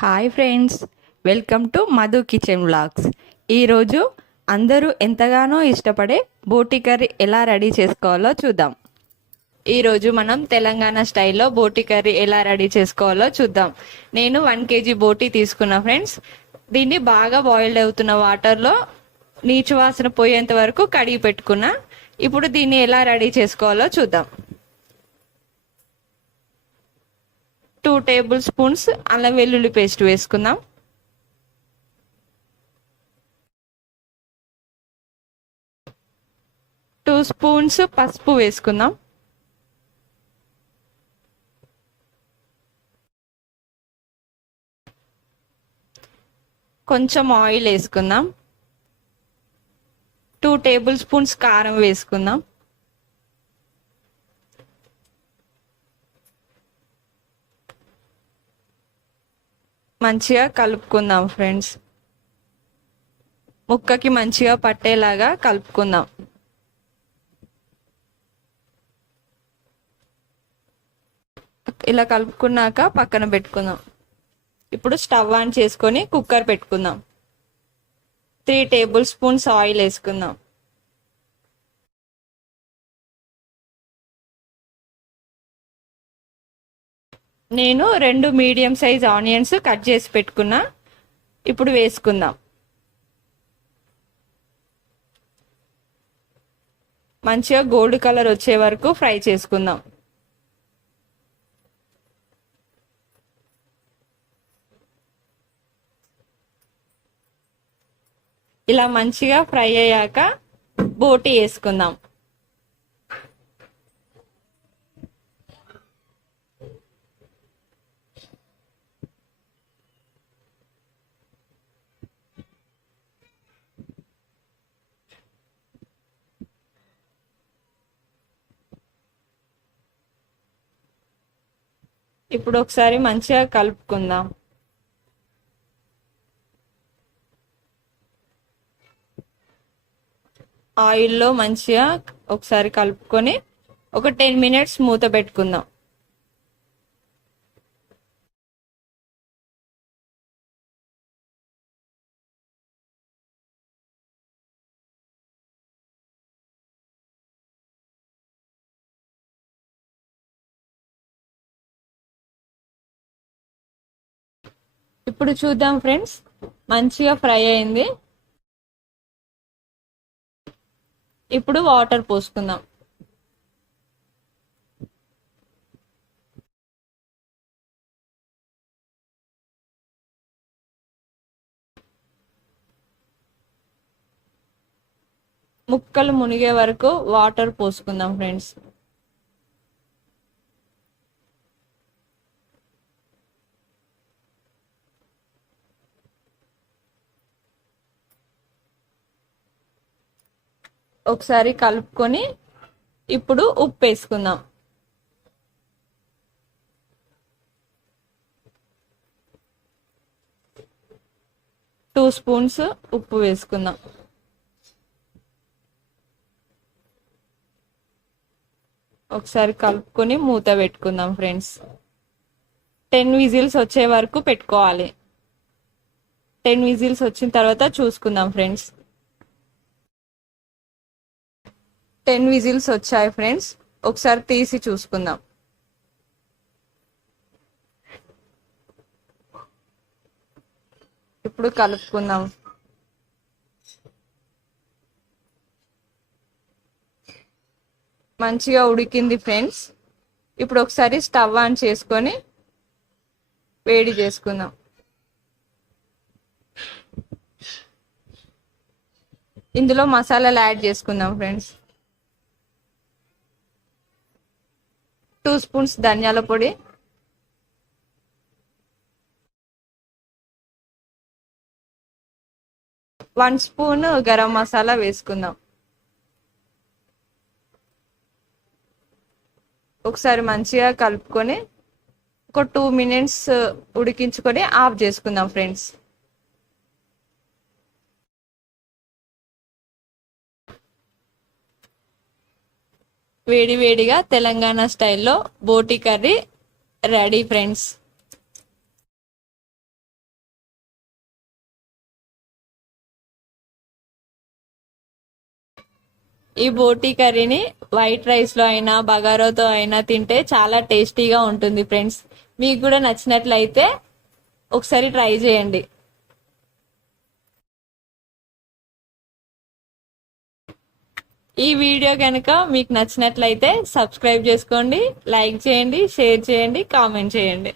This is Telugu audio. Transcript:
Hi friends, welcome to Madhu kitchen vlogs. ఈరోజు అందరూ ఎంతగానో ఇష్టపడే బోటి కర్రీ ఎలా రెడీ చేసుకోవాలో చూద్దాం. ఈరోజు మనం తెలంగాణ స్టైల్లో బోటి కర్రీ ఎలా రెడీ చేసుకోవాలో చూద్దాం. నేను 1 kg బోటి తీసుకున్నా ఫ్రెండ్స్. దీన్ని బాగా బాయిల్డ్ అవుతున్న వాటర్లో నీచు వాసన పోయేంత వరకు కడిగి పెట్టుకున్నా. ఇప్పుడు దీన్ని ఎలా రెడీ చేసుకోవాలో చూద్దాం. 2 టేబుల్ స్పూన్స్ అల్లం వెల్లుల్లి పేస్ట్ వేసుకుందాం. 2 స్పూన్స్ పసుపు వేసుకుందాం. కొంచెం ఆయిల్ వేసుకుందాం. 2 టేబుల్ స్పూన్స్ కారం వేసుకుందాం. మంచిగా కలుపుకుందాం ఫ్రెండ్స్. ముక్కకి మంచిగా పట్టేలాగా కలుపుకుందాం. ఇలా కలుపుకున్నాక పక్కన పెట్టుకుందాం. ఇప్పుడు స్టవ్ ఆన్ చేసుకొని కుక్కర్ పెట్టుకుందాం. 3 టేబుల్ స్పూన్స్ ఆయిల్ వేసుకుందాం. నేను 2 మీడియం సైజ్ ఆనియన్స్ కట్ చేసి పెట్టుకున్నా. ఇప్పుడు వేసుకుందాం. మంచిగా గోల్డ్ కలర్ వచ్చే వరకు ఫ్రై చేసుకుందాం. ఇలా మంచిగా ఫ్రై అయ్యాక బోటి వేసుకుందాం. ఇప్పుడు ఒకసారి మంచిగా కలుపుకుందాం. ఆయిల్లో మంచిగా ఒకసారి కలుపుకొని ఒక 10 మినిట్స్ మూత పెట్టుకుందాం. ఇప్పుడు చూద్దాం ఫ్రెండ్స్, మంచిగా ఫ్రై అయింది. ఇప్పుడు వాటర్ పోసుకుందాం. ముక్కలు మునిగే వరకు వాటర్ పోసుకుందాం ఫ్రెండ్స్. ఒకసారి కలుపుకొని ఇప్పుడు ఉప్పు వేసుకుందాం. 2 స్పూన్స్ ఉప్పు వేసుకుందాం. ఒకసారి కలుపుకొని మూత పెట్టుకుందాం ఫ్రెండ్స్. 10 విజిల్స్ వచ్చే వరకు పెట్టుకోవాలి. 10 విజిల్స్ వచ్చిన తర్వాత చూసుకుందాం ఫ్రెండ్స్. 10 విజిల్స్ వచ్చాయి ఫ్రెండ్స్. ఒకసారి తీసి చూసుకుందాం. ఇప్పుడు కలుపుకుందాం. మంచిగా ఉడికింది ఫ్రెండ్స్. ఇప్పుడు ఒకసారి స్టవ్ ఆన్ చేసుకొని వేడి చేసుకుందాం. ఇందులో మసాలాలు యాడ్ చేసుకుందాం ఫ్రెండ్స్. 2 స్పూన్స్ ధనియాల పొడి, 1 స్పూన్ గరం మసాలా వేసుకుందాం. ఒకసారి మంచిగా కలుపుకొని ఒక 2 మినిట్స్ ఉడికించుకొని ఆఫ్ చేసుకుందాం ఫ్రెండ్స్. వేడి వేడిగా తెలంగాణ స్టైల్లో బోటి కర్రీ రెడీ ఫ్రెండ్స్. ఈ బోటీ కర్రీని వైట్ రైస్ లో అయినా బగారాతో అయినా తింటే చాలా టేస్టీగా ఉంటుంది ఫ్రెండ్స్. మీకు కూడా నచ్చినట్లయితే ఒకసారి ట్రై చేయండి. ఈ వీడియో కనుక మీకు నచ్చినట్లయితే సబ్స్క్రైబ్ చేసుకోండి, లైక్ చేయండి, షేర్ చేయండి, కామెంట్ చేయండి.